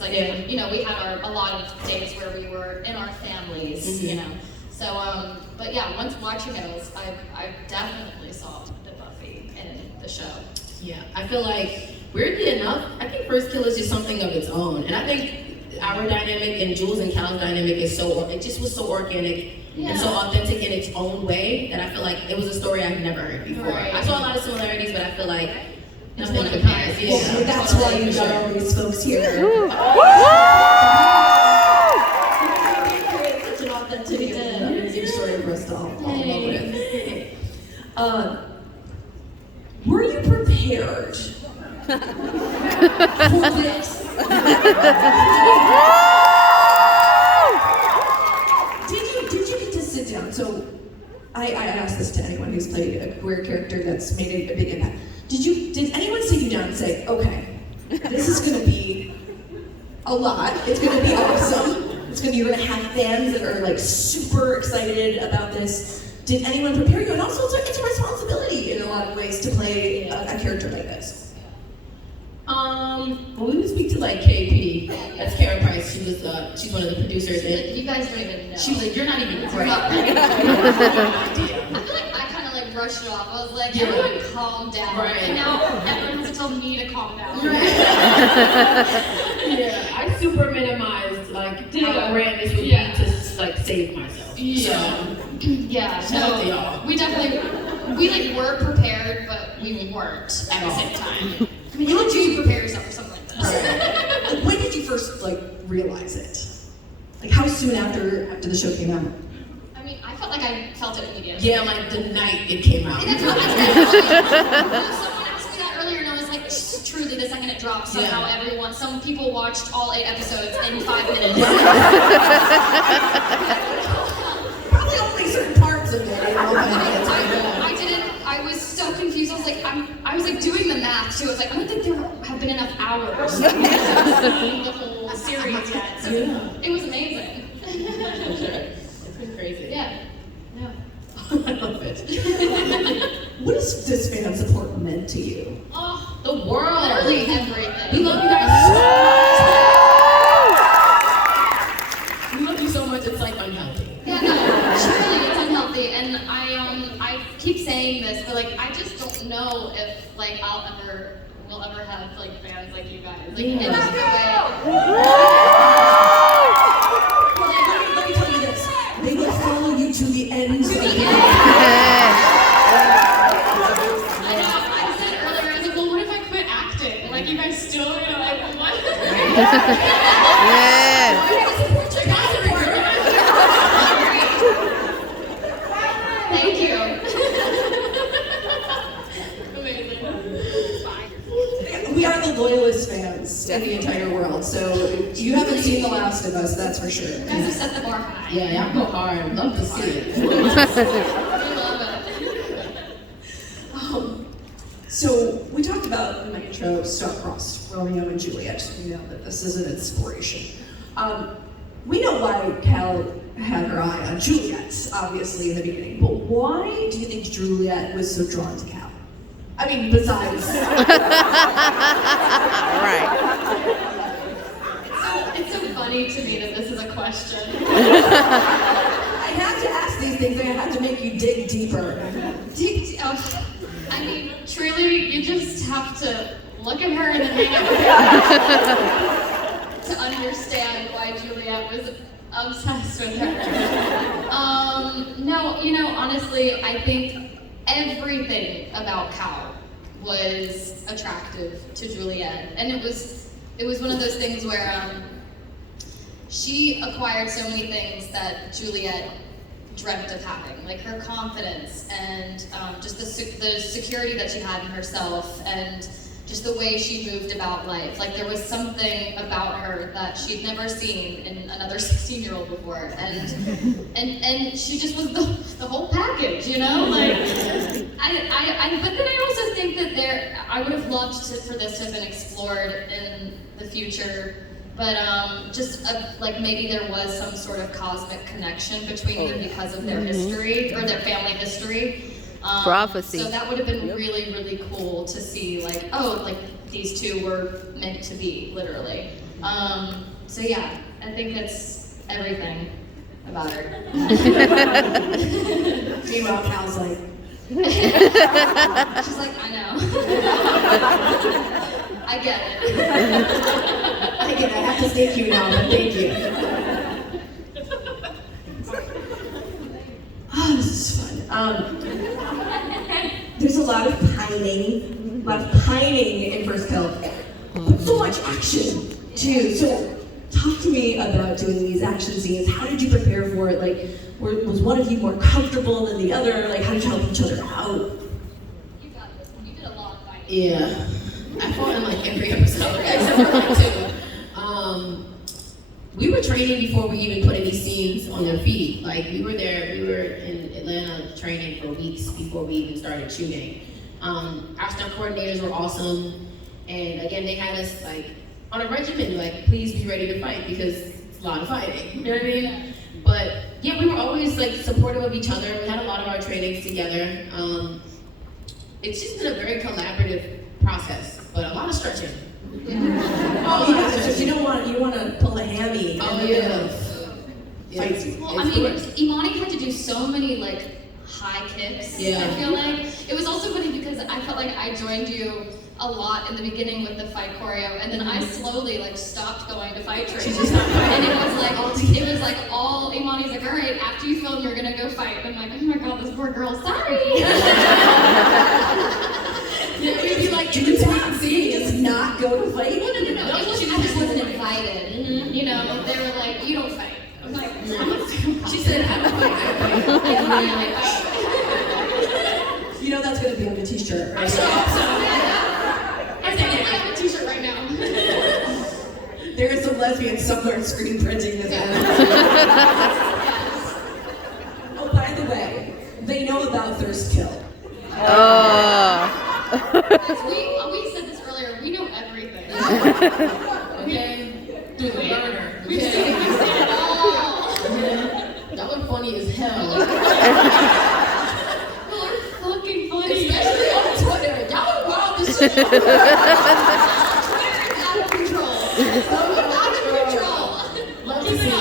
It's like, you know, we had a lot of days where we were in our families, you know. So, but yeah, once watching it, I definitely saw the Buffy in the show. Yeah, I feel like, weirdly enough, I think First Kill is just something of its own. And I think our dynamic and Jules and Cal's dynamic is it just was so organic and so authentic in its own way that I feel like it was a story I've never heard before. Right. I saw a lot of similarities, but I feel like It's nothing one of a compares. kind. Yeah. Well, that's why you got all these folks here. Such an authentic and amazing story for us to all fall in love with. Were you prepared for this? Did you get to sit down? So I asked this to anyone who's played a queer character that's made a big impact. Did anyone sit you down and say, okay, this is gonna be a lot, it's gonna be awesome, you're gonna have fans that are like super excited about this. Did anyone prepare you? And also it's a responsibility in a lot of ways to play a character like this. Well, we would speak to like KP, that's Karen Price, she's one of the producers. And You guys don't even know. she was like, you're not even right. I feel like I kind of like brushed it off. I was like, everyone calm down. Right. And now everyone has to tell me to calm down. Yeah, I super minimized like how grand this would be to like save myself. Yeah. Yeah. Shout out to y'all. We definitely like were prepared, but we weren't at the same time. I mean, how did you prepare yourself for something like this? Like, when did you first like realize it? Like how soon after the show came out? I mean, I felt like I felt it immediately. Yeah, like the night it came out. And that's what someone asked me that earlier, and I was like, truly, the second it dropped, somehow some people watched all 8 episodes in 5 minutes. Probably only certain parts of it. I didn't. I was so confused. I was like, I was like doing the math too. I was like, I don't think there have been enough hours to see the whole series yet. So it was amazing. It's been crazy. Yeah. I love it. What has this fan support meant to you? Oh, The world. literally everything. We love you guys so much. We love you so much, it's like unhealthy. Yeah, no, truly, it's unhealthy, and I keep saying this, but like I just don't know if like we'll ever have like fans like you guys, like in that way. Well, let me tell you this. They will follow you to the ends of the earth. I know. I said earlier, I was like, well, what if I quit acting? Like, you guys still, like, what? Thank you. Amazing. We are the loyalist fans in the entire world, so you haven't seen The Last of Us, that's for sure. You guys have set the bar high. Yeah, y'all go hard. Love to see it. I love it. So we talked about in my intro star-crossed Romeo and Juliet. We know that this is an inspiration. We know why Cal had her eye on Juliet, obviously in the beginning. But why do you think Juliet was so drawn to Cal? I mean, besides. Right. It's so funny to me that this is a question. I have to ask these things. I have to make you dig deeper. I mean, truly, you just have to look at her and then hang out with her to understand why Juliet was obsessed with her. No, honestly, I think everything about Cal was attractive to Juliet, and it was one of those things where she acquired so many things that Juliet dreamt of having, like her confidence and just the security that she had in herself, and just the way she moved about life. Like there was something about her that she'd never seen in another 16-year-old before, and she just was the whole package, Like but then I also think that I would have loved for this to have been explored in the future. But like maybe there was some sort of cosmic connection between them because of their history or their family history. Prophecy. So that would have been really, really cool to see. Like, oh, like these two were meant to be, literally. So yeah, I think that's everything about her. Meanwhile, Cal's like, She's like, I know. I get it. I get it. I have to stay cute now, but thank you. Oh, this is fun. There's a lot of pining in First Kill, but so much action too. So talk to me about doing these action scenes. How did you prepare for it? Like, was one of you more comfortable than the other? Like, how did you help each other out? You got this. You did a lot of fighting. Yeah. I fought in like every episode except for like 2. We were training before we even put any scenes on their feet. Like we were in Atlanta training for weeks before we even started shooting. Our stunt coordinators were awesome. And again, they had us like on a regimen, like please be ready to fight because it's a lot of fighting. You know what I mean? But yeah, we were always like supportive of each other. We had a lot of our trainings together. It's just been a very collaborative process, but a lot of stretching. Yeah. Oh yeah, because you want to pull a hammy. Oh yeah. Fight. Well, I mean, Imani had to do so many like high kicks. Yeah. I feel like it was also funny because I felt like I joined you a lot in the beginning with the fight choreo, and then I slowly like stopped going to fight training. And it was like all Imani's like, all right, after you film, you're gonna go fight. And I'm like, oh my god, this poor girl, sorry. Yeah, you'd be like, you just not go to fight? No. I just wasn't invited. Mm-hmm. You know, they were like, you don't fight. I'm like, she said, I don't fight. You know that's gonna be on the t-shirt, right? I have a t-shirt right now. There is some lesbian somewhere screen printing this. Oh, by the way, they know about Thirst Kill. We said this earlier. We know everything. Okay? Through the burner. We've seen it all. That was funny as hell. Y'all are fucking funny. Especially on Twitter. Y'all are wild as shit. Twitter is out of control. Out of control. Love to see it.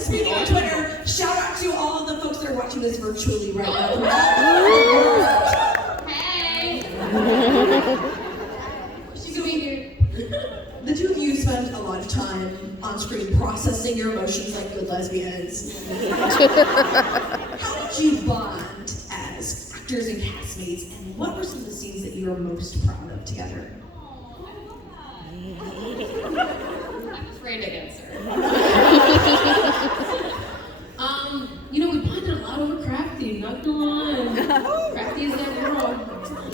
Speaking of Twitter, shout out to all of the folks that are watching this virtually right now. Hey. She's doing good. The two of you spend a lot of time on screen processing your emotions like good lesbians. How did you bond as actors and castmates, and what were some of the scenes that you were most proud of together? I'm afraid to answer. We bonded a lot over Crafty, not gonna lie. Crafty is that girl.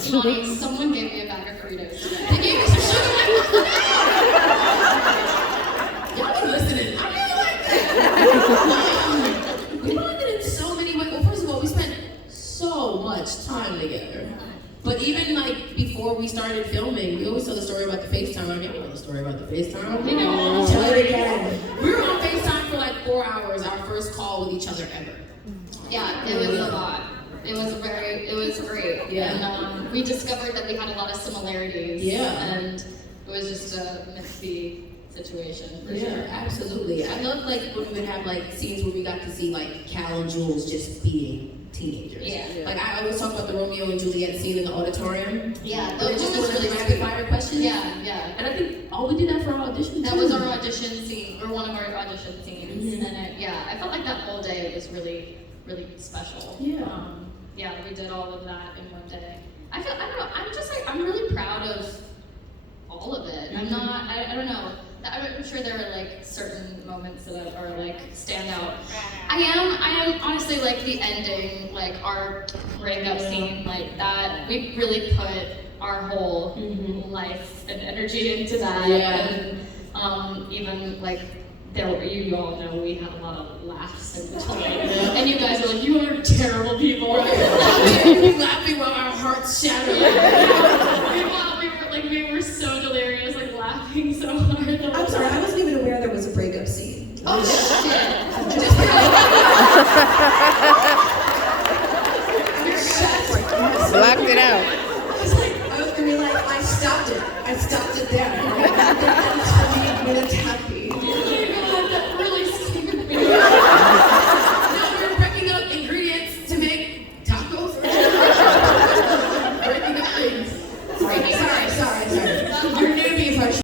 Imani, someone gave me a bag of Doritos today. They gave me some sugar. Y'all be listening. I really like that. We bonded in so many ways. Well, first of all, we spent so much time together. But even like before we started filming, we always tell the story about the FaceTime. Y'all know the story about the FaceTime. You know, Tell it again. we were on FaceTime for like 4 hours, our first call with each other ever. Yeah, it was a lot. It was great. Yeah. And we discovered that we had a lot of similarities. Yeah. And it was just a messy situation for Yeah, sure. absolutely. I love like when we would have like scenes where we got to see like Cal and Jules just being teenagers. Yeah. Like I always talk about the Romeo and Juliet scene in the auditorium. Yeah, But it just was really rapid sweet. fire questions. Yeah. And I think we did that for our audition. That too. was our audition scene, or one of our audition scenes. Mhm. And I felt like that whole day was really, really special. Yeah. Yeah, we did all of that in one day. I don't know, I'm really proud of all of it. Mhm. I don't know. I'm sure there are like certain moments that are like stand out. I am honestly like the ending, like our breakup scene, like that. We really put our whole life and energy into that. Yeah. And even like you all know we had a lot of laughs in between. And you guys are like, you are terrible people. laughing while our hearts shattered. Meanwhile, we were so delirious, like laughing so hard. I'm sorry, I wasn't even aware there was a breakup scene. Oh shit. Blocked it out. I was gonna be like, I I stopped it there. Like,